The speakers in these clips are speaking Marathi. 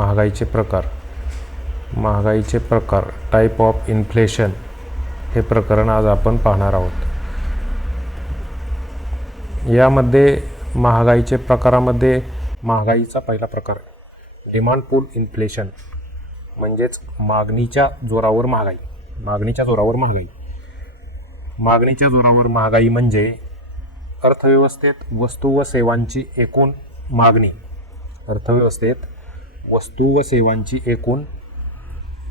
महागाईचे प्रकार. महागाईचे प्रकार टाईप ऑफ इन्फ्लेशन हे प्रकरण आज आपण पाहणार आहोत. यामध्ये महागाईचे प्रकारामध्ये महागाईचा पहिला प्रकार डिमांड पूल इन्फ्लेशन म्हणजेच मागणीच्या जोरावर महागाई मागणीच्या जोरावर महागाई. मागणीच्या जोरावर महागाई म्हणजे अर्थव्यवस्थेत वस्तू व सेवांची एकूण मागणी. अर्थव्यवस्थेत वस्तू व सेवांची एकूण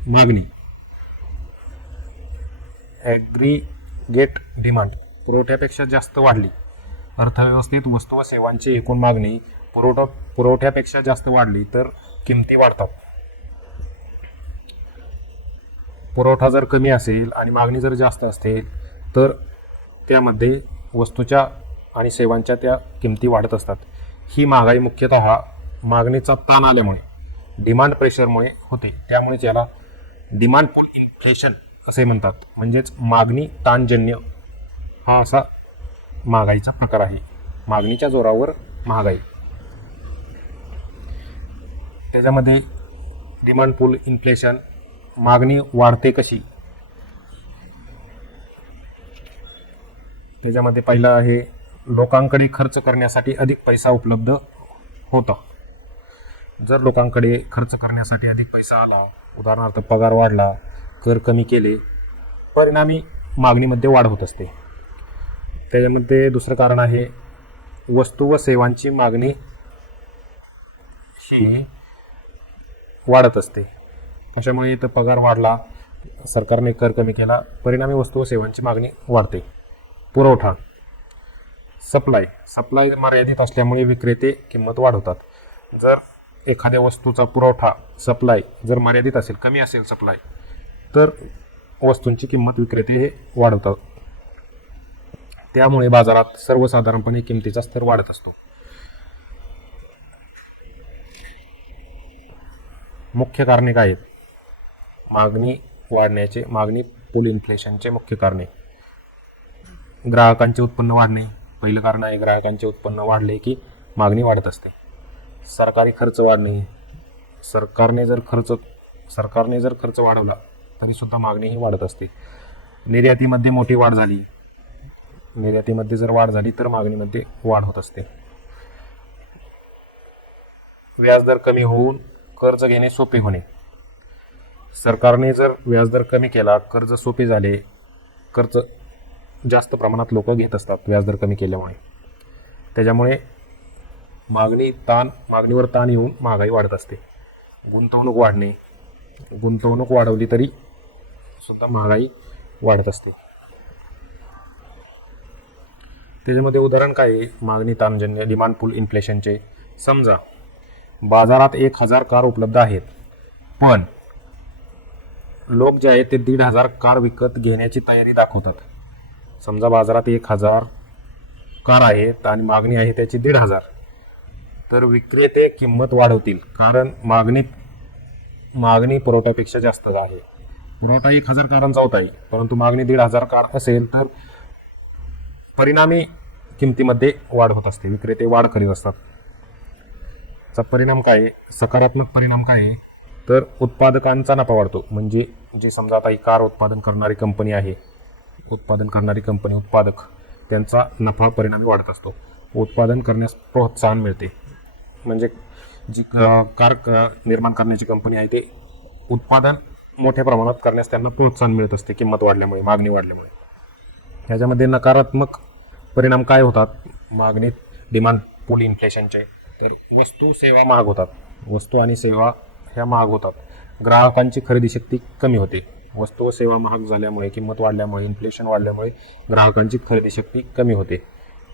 मागणी. ॲग्रीगेट डिमांड पुरवठ्यापेक्षा जास्त वाढली. अर्थव्यवस्थेत वस्तू व सेवांची एकूण मागणी पुरवठा पुरवठ्यापेक्षा जास्त वाढली तर किमती वाढतात. पुरवठा जर कमी असेल आणि मागणी जर जास्त असेल तर त्यामध्ये वस्तूच्या आणि सेवांच्या त्या किमती वाढत असतात. ही महागाई मुख्यतः मागणीचा ताण आल्यामुळे. डिमांड प्रेशरमुळे होते. त्यामुळे याला डिमांड पुल इन्फ्लेशन असे म्हणतात. म्हणजेच मागणी ताणजन्य हा असा महागाईचा प्रकार आहे. मागणीच्या जोरावर महागाई. त्याच्यामध्ये डिमांड पूल इन्फ्लेशन मागणी वाढते कशी? त्याच्यामध्ये पहिला आहे लोकांकडे खर्च करण्यासाठी अधिक पैसा उपलब्ध होता. जर लोकांकडे खर्च करण्यासाठी अधिक पैसा आला उदाहरणार्थ पगार वाढला कर कमी केले परिणामी मागणीमध्ये वाढ होत असते. त्याच्यामध्ये दुसरं कारण आहे वस्तू व सेवांची मागणी ही वाढत असते. अशामुळे इथं पगार वाढला सरकारने कर कमी केला परिणामी वस्तू व सेवांची मागणी वाढते. पुरवठा सप्लाय सप्लाय मर्यादित असल्यामुळे विक्रेते किंमत वाढवतात. जर एखाद्या वस्तूचा पुरवठा सप्लाय जर मर्यादित असेल कमी असेल सप्लाय तर वस्तूंची किंमत विक्रेते हे वाढवतात. त्यामुळे बाजारात सर्वसाधारणपणे किमतीचा स्तर वाढत असतो. मुख्य कारणे काय आहेत? मागणी वाढण्याचे मागणी पुल इन्फ्लेशनचे मुख्य कारणे. ग्राहकांचे उत्पन्न वाढणे. पहिलं कारण आहे ग्राहकांचे उत्पन्न वाढले की मागणी वाढत असते. सरकारी खर्च वाढणे. सरकारने जर खर्च सरकारने जर खर्च वाढवला तरीसुद्धा मागणीही वाढत असते. निर्यातीमध्ये मोठी वाढ झाली. निर्यातीमध्ये जर वाढ झाली तर मागणीमध्ये वाढ होत असते. व्याजदर कमी होऊन कर्ज घेणे सोपे होणे. सरकारने जर व्याजदर कमी केला कर्ज सोपे झाले कर्ज जास्त प्रमाणात लोक घेत असतात व्याजदर कमी केल्यामुळे. त्याच्यामुळे मागणी ताण मागणीवर ताण येऊन महागाई वाढत असते. गुंतवणूक वाढणे गुंतवणूक वाढवली तरी सुद्धा महागाई वाढत असते. त्याच्यामध्ये उदाहरण काय आहे? मागणी ताणजन्य डिमांड पूल इन्फ्लेशनचे समजा बाजारात एक हजार कार उपलब्ध आहेत पण लोक जे आहेत ते दीड हजार कार विकत घेण्याची तयारी दाखवतात. समजा बाजारात एक हजार कार आहेत आणि मागणी आहे त्याची दीड हजार. तर विक्रेते किंमत वाढवतील कारण मागणीत मागणी पुरवठ्यापेक्षा जास्त आहे. पुरवठा एक हजार कारांचा होता आहे परंतु मागणी दीड हजार कार असेल तर परिणामी किमतीमध्ये वाढ होत असते विक्रेते वाढ करीत असतात. चा परिणाम काय आहे? सकारात्मक परिणाम काय आहे? तर उत्पादकांचा नफा वाढतो म्हणजे जे समजा आता ही कार उत्पादन करणारी कंपनी आहे उत्पादन करणारी कंपनी उत्पादक त्यांचा नफा परिणामी वाढत असतो. उत्पादन करण्यास प्रोत्साहन मिळते. म्हणजे जी क- कार क- निर्माण करण्याची कंपनी आहे ते उत्पादन मोठ्या प्रमाणात करण्यास त्यांना प्रोत्साहन मिळत असते किंमत वाढल्यामुळे मागणी वाढल्यामुळे. ह्याच्यामध्ये नकारात्मक परिणाम काय होतात? मागणीत डिमांड पूल इन्फ्लेशनचे तर वस्तू सेवा महाग होतात. वस्तू आणि सेवा ह्या महाग होतात. ग्राहकांची खरेदी शक्ती कमी होते. वस्तू व सेवा महाग झाल्यामुळे किंमत वाढल्यामुळे इन्फ्लेशन वाढल्यामुळे ग्राहकांची खरेदी शक्ती कमी होते.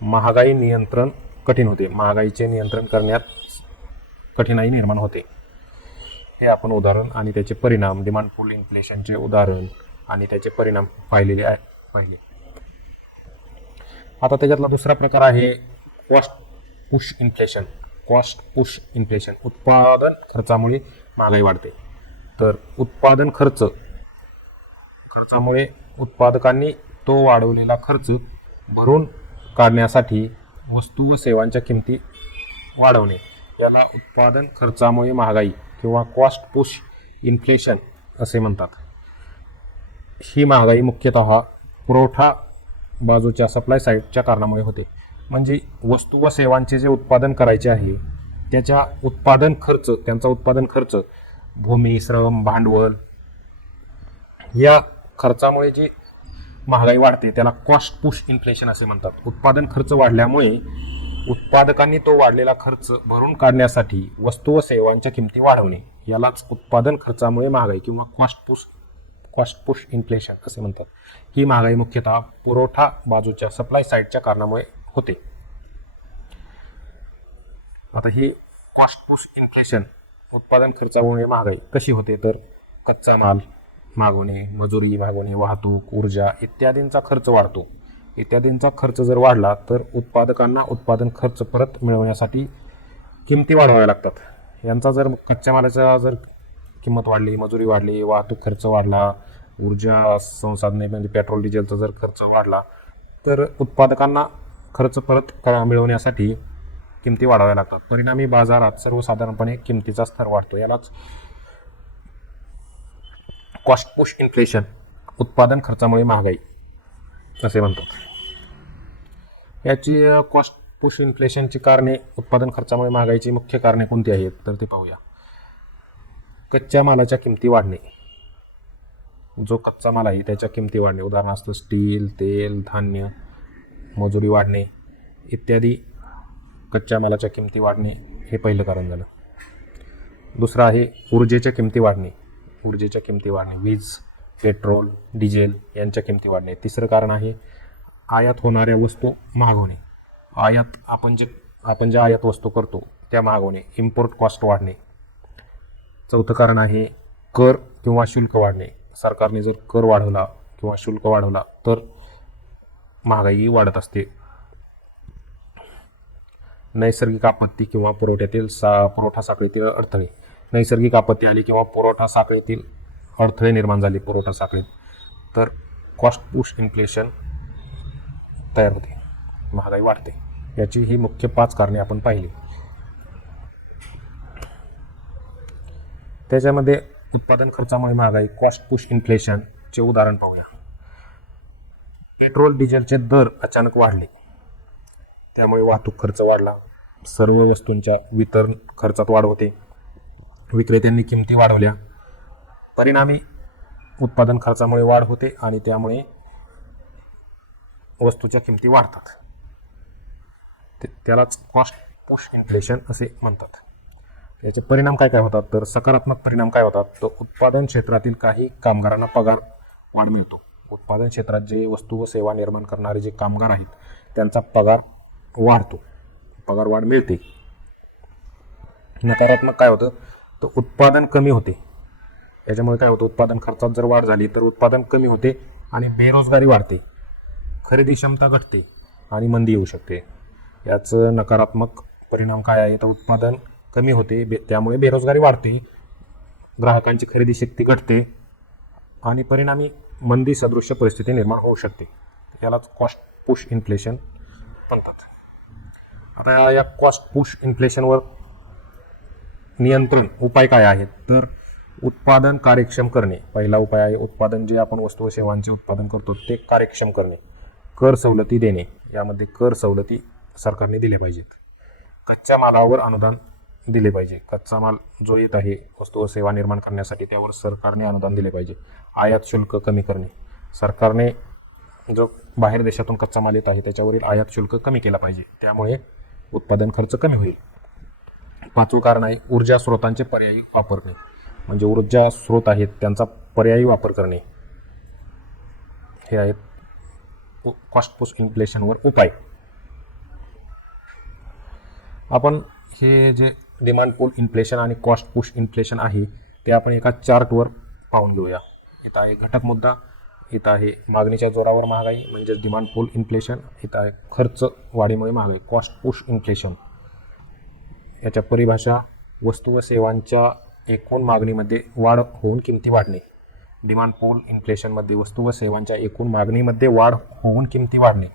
महागाई नियंत्रण कठीण होते. महागाईचे नियंत्रण करण्यात कठीणाई निर्माण होते. हे आपण उदाहरण आणि त्याचे परिणाम डिमांड पूल इन्फ्लेशनचे उदाहरण आणि त्याचे परिणाम पाहिलेले आहे पाहिले. आता त्याच्यातला दुसरा प्रकार आहे cost push inflation cost push inflation उत्पादन खर्चामुळे महागाई वाढते. तर उत्पादन खर्च खर्चामुळे उत्पादकांनी तो वाढवलेला खर्च भरून काढण्यासाठी वस्तू व सेवांच्या किमती वाढवणे. याला उत्पादन खर्चामुळे महागाई किंवा कॉस्ट पुश इन्फ्लेशन असे म्हणतात. ही महागाई मुख्यतः पुरवठा बाजूच्या सप्लाय साईडच्या कारणामुळे होते. म्हणजे वस्तू व सेवांचे जे उत्पादन करायचे आहे त्याच्या उत्पादन खर्च त्यांचा उत्पादन खर्च भूमी श्रम भांडवल या खर्चामुळे जी महागाई वाढते त्याला कॉस्ट पुश इन्फ्लेशन असे म्हणतात. उत्पादन खर्च वाढल्यामुळे उत्पादकांनी तो वाढलेला खर्च भरून काढण्यासाठी वस्तू व सेवांच्या किमती वाढवणे यालाच उत्पादन खर्चामुळे महागाई किंवा cost push cost push inflation असे म्हणतात. ही महागाई मुख्यतः पुरवठा बाजूच्या सप्लाय साईडच्या कारणामुळे होते. आता ही कॉस्ट पुश इन्फ्लेशन उत्पादन खर्चामुळे महागाई कशी होते तर कच्चा माल मागवणे मजुरी मागवणे वाहतूक ऊर्जा इत्यादींचा खर्च वाढतो. इत्यादींचा खर्च जर वाढला तर उत्पादकांना उत्पादन खर्च परत मिळवण्यासाठी किमती वाढवाव्या लागतात. यांचा जर कच्च्या मालाचा जर किंमत वाढली मजुरी वाढली वाहतूक खर्च वाढला ऊर्जा संसाधने म्हणजे पेट्रोल डिझेलचा जर खर्च वाढला तर उत्पादकांना खर्च परत क- मिळवण्यासाठी किमती वाढवाव्या लागतात. परिणामी बाजारात सर्वसाधारणपणे किमतीचा स्तर वाढतो. यालाच कॉस्ट पुश इन्फ्लेशन उत्पादन खर्चामुळे महागाई. असे म्हणतात याची कॉस्ट पुश इन्फ्लेशनची कारणे उत्पादन खर्चामुळे महागाईची मुख्य कारणे कोणती आहेत? तर ते पाहूया. कच्च्या मालाच्या किमती वाढणे. जो कच्चा माल आहे त्याच्या किमती वाढणे. उदाहरणार्थ स्टील तेल धान्य मजुरी वाढणे. इत्यादी कच्च्या मालाच्या किमती वाढणे हे पहिलं कारण झालं. दुसरं आहे ऊर्जेच्या किमती वाढणे. ऊर्जेच्या किमती वाढणे वीज पेट्रोल डिझेल यांच्या किमती वाढणे. तिसरं कारण आहे आयात होणाऱ्या वस्तू मागवणे आयात आपण जे आपण ज्या आयात वस्तू करतो त्या मागवणे इम्पोर्ट कॉस्ट वाढणे. चौथं कारण आहे कर किंवा शुल्क वाढणे. सरकारने जर कर वाढवला किंवा शुल्क वाढवला तर महागाई वाढत असते. नैसर्गिक आपत्ती किंवा पुरवठ्यातील सा पुरवठा साखळीतील अडथळे. नैसर्गिक आपत्ती आली किंवा पुरवठा साखळीतील अडथळे निर्माण झाले पुरवठा साखळीत तर कॉस्ट पुश इन्फ्लेशन तयार होते महागाई वाढते. याची ही मुख्य पाच कारणे आपण पाहिली. त्याच्यामध्ये उत्पादन खर्चामुळे महागाई कॉस्ट पुश इन्फ्लेशनचे उदाहरण पाहूया. पेट्रोल डिझेलचे दर अचानक वाढले. त्यामुळे वाहतूक खर्च वाढला. सर्व वस्तूंच्या वितरण खर्चात वाढ होते. विक्रेत्यांनी किमती वाढवल्या. परिणामी उत्पादन खर्चामुळे वाढ होते आणि त्यामुळे वस्तूच्या किमती वाढतात. ते- त्यालाच कॉस्ट पुश इन्फ्लेशन असे म्हणतात. याचे परिणाम काय काय होतात? तर सकारात्मक परिणाम काय होतात? तर उत्पादन क्षेत्रातील काही कामगारांना पगार वाढ मिळतो. उत्पादन क्षेत्रात जे वस्तू व सेवा निर्माण करणारे जे कामगार आहेत त्यांचा पगार वाढतो. पगार वाढ मिळते. नकारात्मक काय होतं? तर उत्पादन कमी होते. याच्यामुळे काय होतं उत्पादन खर्चात जर वाढ झाली तर उत्पादन कमी होते आणि बेरोजगारी वाढते. खरेदी क्षमता घटते आणि मंदी येऊ शकते. याचं नकारात्मक परिणाम काय आहे? तर उत्पादन कमी होते बे त्यामुळे बेरोजगारी वाढते ग्राहकांची खरेदी शक्ती घटते आणि परिणामी मंदी सदृश्य परिस्थिती निर्माण होऊ शकते. यालाच कॉस्ट पुश इन्फ्लेशन म्हणतात. आता या- या कॉस्ट पुश इन्फ्लेशनवर नियंत्रण उपाय काय आहेत? तर उत्पादन कार्यक्षम करणे. पहिला उपाय आहे उत्पादन. जे आपण वस्तू व सेवांचे उत्पादन करतो ते कार्यक्षम करणे. कर सवलती देणे. यामध्ये कर सवलती सरकारने दिल्या पाहिजेत. कच्च्या मालावर अनुदान दिले पाहिजे. कच्चा माल जो येत आहे वस्तू व सेवा निर्माण करण्यासाठी त्यावर सरकारने अनुदान दिले पाहिजे. आयात शुल्क कमी करणे. सरकारने जो बाहेर देशातून कच्चा माल येत आहे त्याच्यावरील आयात शुल्क कमी केला पाहिजे. त्यामुळे उत्पादन खर्च कमी होईल. पाचवं कारण आहे ऊर्जा स्रोतांचे पर्यायी वापरणे म्हणजे ऊर्जा स्रोत आहेत त्यांचा पर्यायी वापर करणे. हे आहेत कॉस्ट पोस्ट इन्फ्लेशनवर उपाय. आपण हे जे डिमांड पूल इन्फ्लेशन आणि कॉस्ट पुश इन्फ्लेशन आहे ते आपण एका चार्टवर पाहून घेऊया. इथं आहे घटक मुद्दा इथं आहे मागणीच्या जोरावर महागाई म्हणजेच डिमांड पूल इन्फ्लेशन इथं आहे खर्च वाढीमुळे महागाई कॉस्ट पुश इन्फ्लेशन याच्या परिभाषा वस्तू व सेवांच्या एकूण मागणीमध्ये वाढ होऊन किमती वाढणे. डिमांड पूल इन्फ्लेशनमध्ये वस्तू व सेवांच्या एकूण मागणीमध्ये वाढ होऊन किमती वाढणे.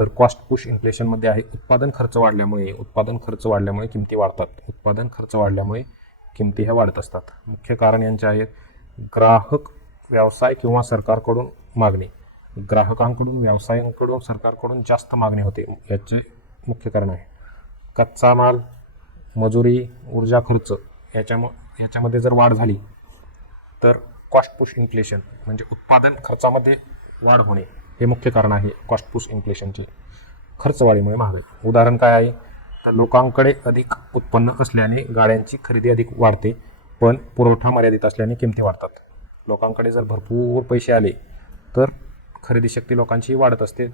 तर कॉस्ट पुश इन्फ्लेशनमध्ये आहे. उत्पादन खर्च वाढल्यामुळे उत्पादन खर्च वाढल्यामुळे किमती वाढतात. उत्पादन खर्च वाढल्यामुळे किमती ह्या वाढत असतात. मुख्य कारण यांचे आहेत ग्राहक व्यवसाय किंवा सरकारकडून मागणी. ग्राहकांकडून व्यवसायांकडून सरकारकडून जास्त मागणी होते. याचे मुख्य कारण आहे. कच्चा माल मजुरी ऊर्जा खर्च याच्याम याच्यामध्ये जर वाढ झाली तर कॉस्ट पुश इन्फ्लेशन म्हणजे उत्पादन खर्चामध्ये वाढ होणे हे मुख्य कारण आहे कॉस्ट पुश इन्फ्लेशनचे खर्चवाढीमुळे महागाई. उदाहरण काय आहे? तर लोकांकडे अधिक उत्पन्न असल्याने गाड्यांची खरेदी अधिक वाढते पण पुरवठा मर्यादित असल्याने किमती वाढतात. लोकांकडे जर भरपूर पैसे आले तर खरेदी शक्ती लोकांची वाढत असते.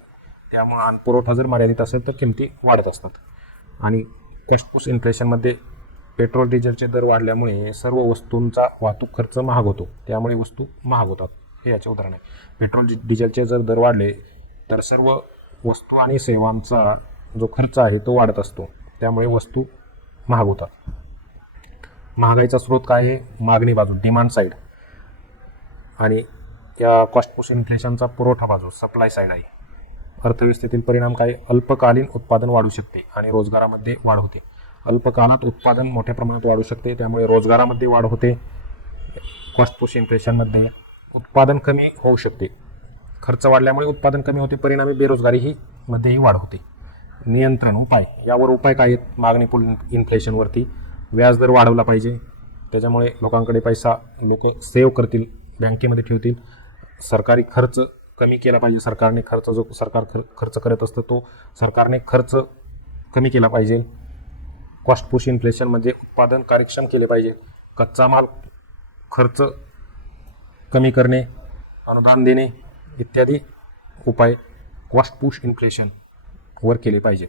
त्यामुळे पुरवठा जर मर्यादित असेल तर किमती वाढत असतात. आणि कॉस्टपुस इन्फ्लेशनमध्ये पेट्रोल डिझेलचे दर वाढल्यामुळे सर्व वस्तूंचा वाहतूक खर्च महाग होतो. त्यामुळे वस्तू महाग होतात. हे याचे उदाहरण आहे. पेट्रोल डिझेलचे जर दर वाढले तर सर्व वस्तू आणि सेवांचा जो खर्च आहे तो वाढत असतो. त्यामुळे वस्तू महाग होतात. महागाईचा स्रोत काय आहे? मागणी बाजू डिमांड साईड आणि या कॉस्टपूस इन्फ्लेशनचा पुरवठा बाजू सप्लाय साईड आहे. अर्थव्यवस्थेतील परिणाम काय? अल्पकालीन उत्पादन वाढू शकते आणि रोजगारामध्ये वाढ होते. अल्पकालात उत्पादन मोठ्या प्रमाणात वाढू शकते त्यामुळे रोजगारामध्ये वाढ होते. कॉस्ट पुश इन्फ्लेशनमध्ये उत्पादन कमी होऊ शकते. खर्च वाढल्यामुळे उत्पादन कमी होते परिणामी बेरोजगारीही मध्येही वाढ होते. नियंत्रण उपाय. यावर उपाय काय आहेत? मागणी पुल इन्फ्लेशनवरती व्याजदर वाढवला पाहिजे. त्याच्यामुळे लोकांकडे पैसा लोक सेव्ह करतील बँकेमध्ये ठेवतील. सरकारी खर्च कमी केला पाहिजे. सरकारने खर्च जो सरकार खर खर्च करत असतं तो सरकारने खर्च कमी केला पाहिजे. कॉस्ट पुश इन्फ्लेशन म्हणजे उत्पादन कार्यक्षम केले पाहिजे. कच्चा माल खर्च कमी करणे अनुदान देणे इत्यादी उपाय कॉस्ट पुश इन्फ्लेशन वर केले पाहिजे.